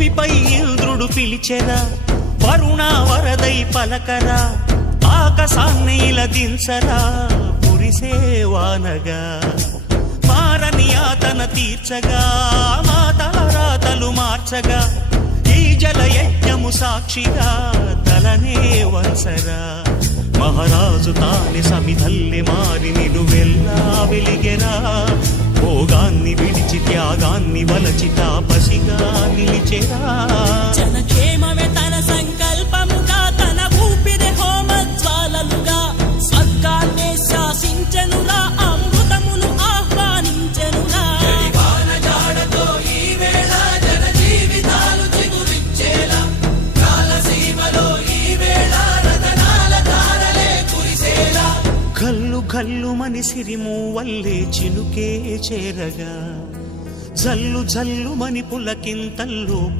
భువిపై ఇంద్రుడు పిలిచెరా, వరుణ వరదై పలకరా, ఆకాశాన్ని ఇలా దించరా, కురిసేవానగా మారని ఆతన తీర్చగా, మాతల రాతలు మార్చగా, ఈ జలయజ్ఞము సాక్షిగా తలనే వంచరా. మహారాజు తాని సమిధల్లి మారి నిలువెల్లా వెలిగెరా, భోగాన్ని విడిచి త్యాగాన్ని వలచి తాపసిగా నిలిచెరా. జనక్షేమమే తన సంకల్పముగా, తన ఊపిరి హోమజ్వాలలుగా, స్వర్గాన్నే శాసించెనురా, అమృతమును ఆహ్వానించెనురా. గల్లు గల్లు మని సిరిము వల్లే చినుకే చేరగా, జల్లు జల్లు మని పులకింతల్లు